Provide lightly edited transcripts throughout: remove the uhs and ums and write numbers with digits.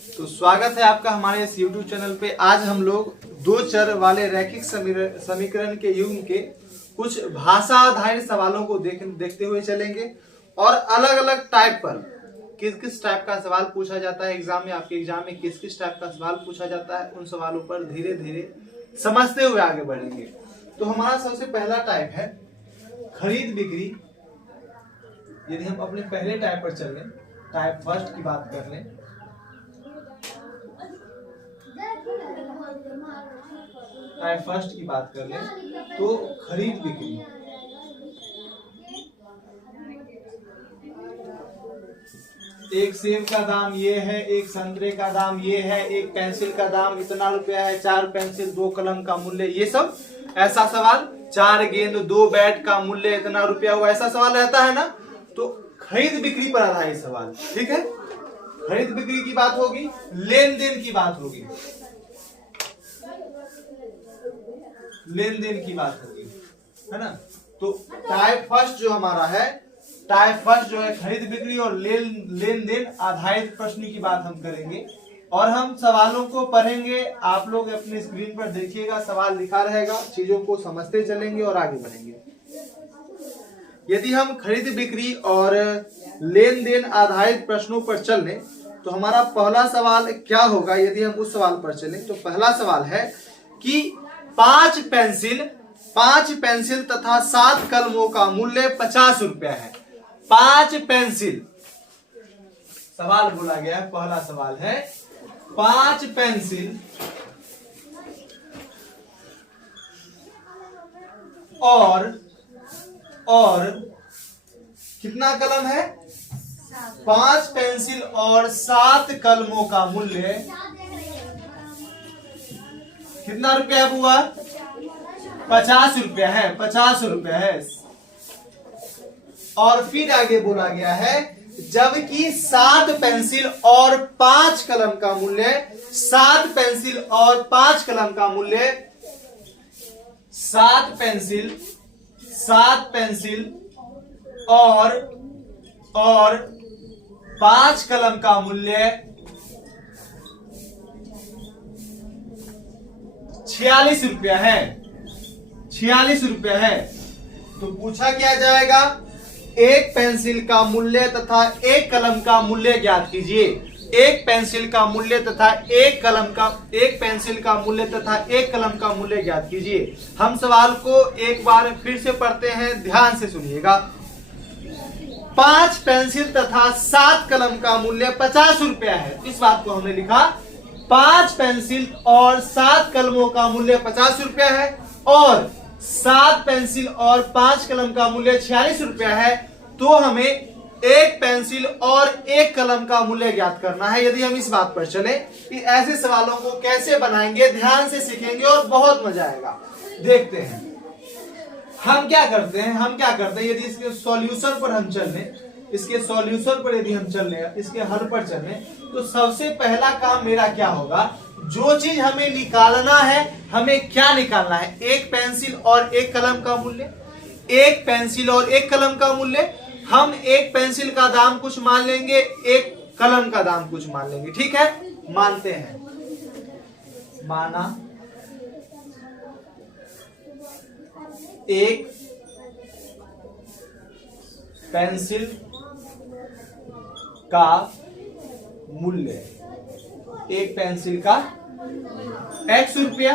तो स्वागत है आपका हमारे इस YouTube चैनल पे। आज हम लोग दो चर वाले रैखिक समीकरण के युग्म के कुछ भाषा आधारित सवालों को देखते हुए चलेंगे और अलग अलग टाइप पर किस किस टाइप का सवाल पूछा जाता है एग्जाम में, आपके एग्जाम में किस किस टाइप का सवाल पूछा जाता है, उन सवालों पर धीरे धीरे समझते हुए आगे बढ़ेंगे। तो हमारा सबसे पहला टाइप है खरीद बिक्री। यदि हम अपने पहले टाइप पर चलें, टाइप फर्स्ट की बात कर लें, टाइप फर्स्ट की बात कर लें तो खरीद बिक्री एक सेब का दाम ये है, एक संतरे का दाम ये है, एक पेंसिल का दाम इतना रुपया है, 4 पेंसिल 2 कलम का मूल्य, ये सब ऐसा सवाल, 4 गेंद 2 बैट का मूल्य इतना रुपया हुआ, ऐसा सवाल रहता है ना। तो खरीद बिक्री पर आधारित सवाल, ठीक है। खरीद बिक्री की बात होगी, लेन देन की बात होगी, लेन देन की बात होगी, है ना। तो टाइप फर्स्ट जो हमारा है, टाइप फर्स्ट जो है खरीद बिक्री और लेन देन आधारित प्रश्न की बात हम करेंगे और हम सवालों को पढ़ेंगे। आप लोग अपने स्क्रीन पर देखिएगा, सवाल लिखा रहेगा, चीजों को समझते चलेंगे और आगे बढ़ेंगे। यदि हम खरीद बिक्री और लेन देन आधारित प्रश्नों पर चलें तो हमारा पहला सवाल क्या होगा। यदि हम उस सवाल पर चलें तो पहला सवाल है कि 5 पेंसिल तथा 7 कलमों का मूल्य 50 रुपया है। 5 पेंसिल, सवाल बोला गया है, पहला सवाल है 5 पेंसिल और कितना कलम है, 5 पेंसिल और 7 कलमों का मूल्य कितना रुपया हुआ, 50 रुपया है, 50 रुपया है। और फिर आगे बोला गया है जबकि 7 पेंसिल और 5 कलम का मूल्य, 7 पेंसिल और 5 कलम का मूल्य, 7 पेंसिल और 5 कलम का मूल्य 46 रुपया है, 46 रुपया है। तो पूछा क्या जाएगा, एक पेंसिल का मूल्य तथा एक कलम का मूल्य ज्ञात कीजिए। एक पेंसिल का मूल्य तथा एक पेंसिल का मूल्य तथा एक कलम का मूल्य ज्ञात कीजिए। हम सवाल को एक बार फिर से पढ़ते हैं, ध्यान से सुनिएगा। 5 पेंसिल तथा 7 कलम का मूल्य 50 रुपया है। इस बात को हमने लिखा, 5 पेंसिल और 7 कलमों का मूल्य 50 रुपया है और 7 पेंसिल और 5 कलम का मूल्य 46 रुपया है। तो हमें एक पेंसिल और एक कलम का मूल्य ज्ञात करना है। यदि हम इस बात पर चले कि ऐसे सवालों को कैसे बनाएंगे, ध्यान से सीखेंगे और बहुत मजा आएगा। देखते हैं हम क्या करते हैं, यदि इसके सॉल्यूशन पर हम चलें, इसके सॉल्यूशन पर यदि हम चलें, इसके हल पर चलें, तो सबसे पहला काम मेरा क्या होगा, जो चीज हमें निकालना है, हमें क्या निकालना है, एक पेंसिल और एक कलम का मूल्य, एक पेंसिल और एक कलम का मूल्य। हम एक पेंसिल का दाम कुछ मान लेंगे, एक कलम का दाम कुछ मान लेंगे, ठीक है। मानते हैं, माना एक पेंसिल का मूल्य, एक पेंसिल का x रुपया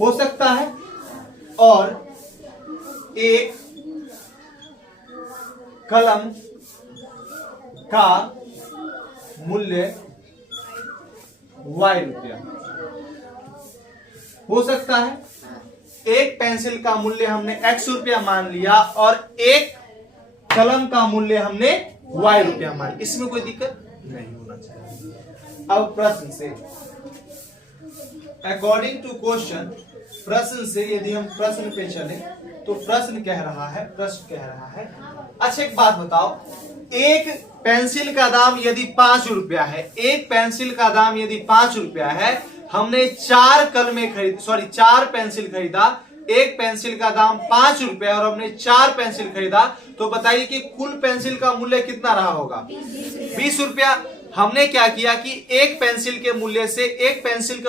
हो सकता है और एक कलम का मूल्य y रुपया हो सकता है। एक पेंसिल का मूल्य हमने x रुपया मान लिया और एक कलम का मूल्य हमने y रुपया मान लिया, इसमें कोई दिक्कत नहीं होना चाहिए। अब प्रश्न से, अकॉर्डिंग टू क्वेश्चन, प्रश्न से यदि हम प्रश्न पे चले तो प्रश्न कह रहा है, अच्छा एक बात बताओ, एक पेंसिल का दाम यदि 5 रुपया है, एक पेंसिल का दाम यदि 5 रुपया है, हमने 4 पेंसिल खरीदा, एक पेंसिल का दाम 5 रुपया और हमने 4 पेंसिल खरीदा, तो बताइए कि कुल पेंसिल का मूल्य कितना रहा होगा, 20 रुपया। हमने क्या किया कि एक पेंसिल के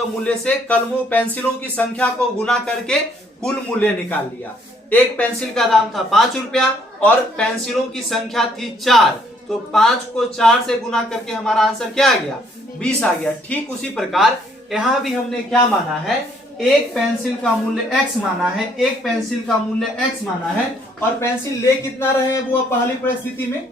मूल्य से कलमों पेंसिलों की संख्या को गुना करके कुल मूल्य निकाल लिया। एक पेंसिल का दाम था 5 रुपया और पेंसिलों की संख्या थी 4, तो 5 को 4 से गुना करके हमारा आंसर क्या आ गया, 20 आ गया। ठीक उसी प्रकार यहाँ भी हमने क्या माना है, एक पेंसिल का मूल्य x माना है, एक पेंसिल का मूल्य x माना है, और पेंसिल ले कितना रहे हैं वो पहली परिस्थिति में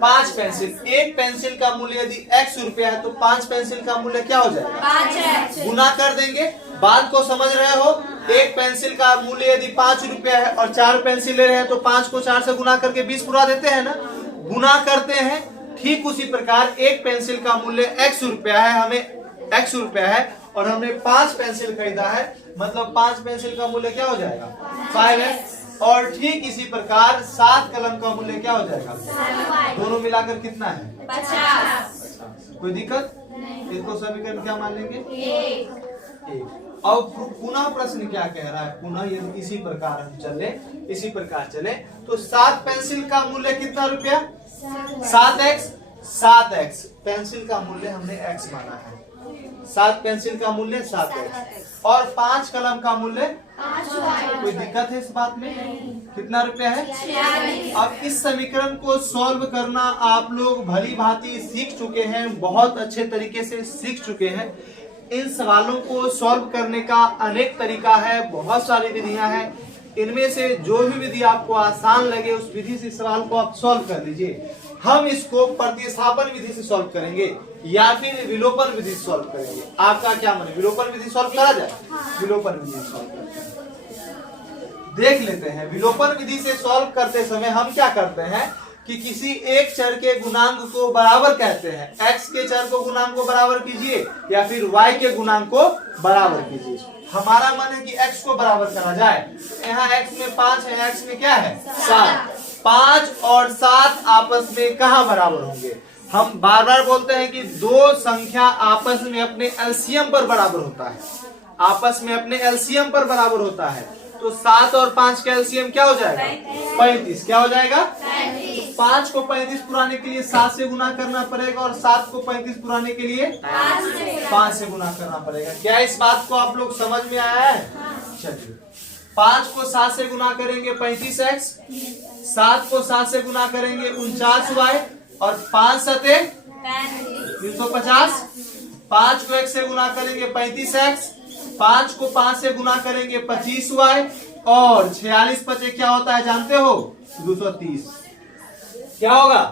5 पेंसिल। एक पेंसिल का मूल्य यदि x रुपया है तो 5 पेंसिल का मूल्य क्या हो जाएगा, 5x। गुना कर देंगे, बात को समझ रहे हो। एक पेंसिल का मूल्य यदि 5 रुपया है और 4 पेंसिल ले रहे हैं तो 5 को 4 से गुना करके 20 पूरा देते हैं ना, गुना करते हैं। ठीक उसी प्रकार एक पेंसिल का मूल्य x रुपया है, हमें x रुपया है और हमने 5 पेंसिल खरीदा है, मतलब 5 पेंसिल का मूल्य क्या हो जाएगा, 5x। और ठीक इसी प्रकार 7 कलम का मूल्य क्या हो जाएगा, दोनों मिलाकर कितना है, 50। कोई दिक्कत, इसको समीकरण क्या मान लेंगे, 1। अब पुनः प्रश्न क्या कह रहा है, पुनः यदि इसी प्रकार हम चले तो 7 पेंसिल का मूल्य कितना रुपया, 7x। पेंसिल का मूल्य हमने x माना है, 7 पेंसिल का मूल्य 7x और 5 कलम का मूल्य 5y। कोई दिक्कत है इस बात में, कितना रुपया है, 46। अब इस समीकरण को सॉल्व करना आप लोग भली भांति सीख चुके हैं, बहुत अच्छे तरीके से सीख चुके हैं। इन सवालों को सॉल्व करने का अनेक तरीका है, बहुत सारी विधियां हैं। इनमें से जो भी विधि आपको आसान लगे उस विधि से सवाल को आप सॉल्व कर लीजिए। हम इसको प्रतिस्थापन विधि से सॉल्व करेंगे या फिर विलोपन विधि से सॉल्व करेंगे। आपका क्या मन है, विलोपन विधि सॉल्व करा जाए, विलोपन विधि सॉल्व करते हैं। देख लेते हैं, विलोपन विधि से सॉल्व करते समय हम क्या करते हैं कि किसी एक चर के गुणांक को बराबर कहते हैं, x के चर को गुणांक को बराबर कीजिए या फिर y के गुणांक को बराबर कीजिए। हमारा मन है कि x को बराबर करा जाए, यहाँ x में 5 है, x में क्या है 7। 5 और 7 आपस में कहाँ बराबर होंगे, हम बार बार बोलते हैं कि दो संख्या आपस में अपने एलसीएम पर बराबर होता है, आपस में अपने एलसीएम पर बराबर होता है। तो 7 और 5 का एलसीएम क्या हो जाएगा, 35। क्या हो जाएगा, 5 को 35 पुराने के लिए 7 से गुना करना पड़ेगा और 7 को 35 पुराने के लिए 5 से गुना करना पड़ेगा। क्या इस बात को आप लोग समझ में आया है, चलिए 5 को 7 से गुना करेंगे 35x, 7 को 7 से गुना करेंगे 49y और 5 सते 350। 5 को 1 से गुना करेंगे 35x, 5 को 5 से गुना करेंगे 25y और 46 पचे क्या होता है जानते हो, 230। क्या होगा,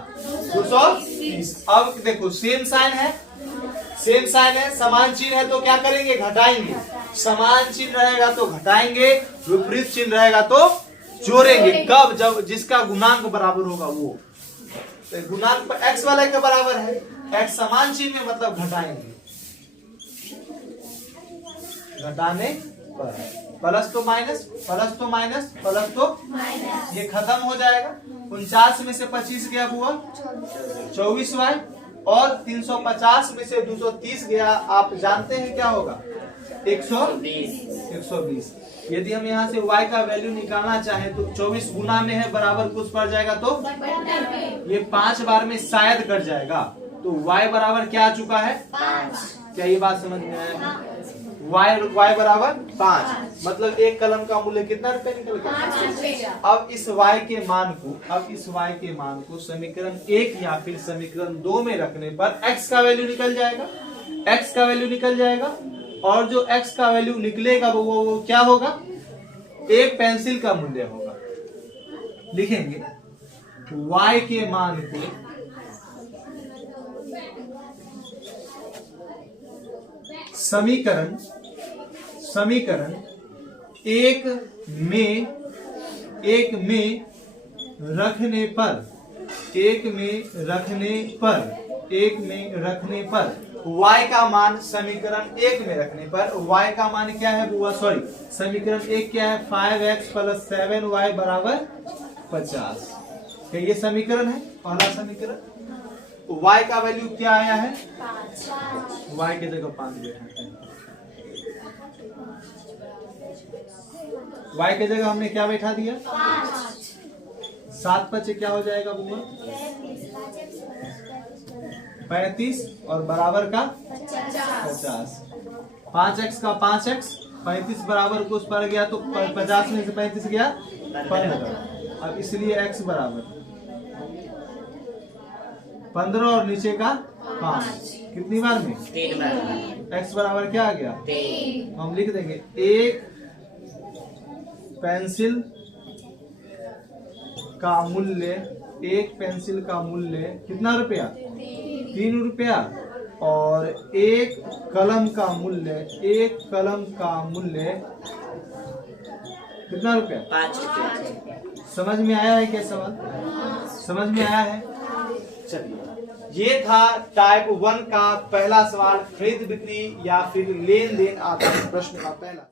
230। अब देखो सेम साइन है, समान चिन्ह है तो क्या करेंगे, घटाएंगे। समान चिन्ह रहेगा तो घटाएंगे, विपरीत चिन्ह रहेगा तो जोड़ेंगे। कब, जब जिसका गुणांक बराबर होगा वो। तो गुणांक पर x वाले के बराबर है, x समान चिन्ह में मतलब घटाएंगे, घटाने पर प्लस तो माइनस, प्लस तो माइनस, प्लस तो माइनस, ये खत्म हो जाएगा। 49 में से 25 गया हुआ 24y और 350 में से 230 गया, आप जानते हैं क्या होगा, 120। यदि हम यहाँ से y का वैल्यू निकालना चाहें तो 24 गुना में है, बराबर कुछ पड़ जाएगा तो ये 5 बार में शायद कट जाएगा, तो y बराबर क्या आ चुका है, 5। क्या ये बात समझ में आया, y बराबर 5, मतलब एक कलम का मूल्य कितना रुपए निकल गया, 5 रुपया। अब इस y के मान को समीकरण 1 या फिर समीकरण 2 में रखने पर x का वैल्यू निकल जाएगा, और जो x का वैल्यू निकलेगा वो क्या होगा, एक पेंसिल का मूल्य होगा। लिखेंगे y के मान को समीकरण 1 में रखने पर y का मान समीकरण 1 में रखने पर y का मान क्या है, समीकरण 1 क्या है, 5x + 7y बराबर 50। क्या ये समीकरण है, पहला समीकरण। y का वैल्यू क्या आया है, 5। y की जगह 5 बैठाते हैं, y की जगह हमने क्या बैठा दिया, 5। 7 5 क्या हो जाएगा बुआ, 35 और बराबर का 50। 5x का 5x, 35 बराबर को उस पर गया तो 50 में से 35 गया 15। अब इसलिए x बराबर 15 और नीचे का 5। कितनी बार में? 3 बार। x बराबर क्या आ गया? 3। हम लिख देंगे एक पेंसिल का मूल्य, एक पेंसिल का मूल्य कितना रुपया? 3 रुपया। और एक कलम का मूल्य, एक कलम का मूल्य कितना रुपया? 5 रुपये। समझ में आया है क्या सवाल? समझ में आया है? चलिए, ये था टाइप 1 का पहला सवाल, खरीद बिक्री या फिर लेन देन आधारित प्रश्न का पहला।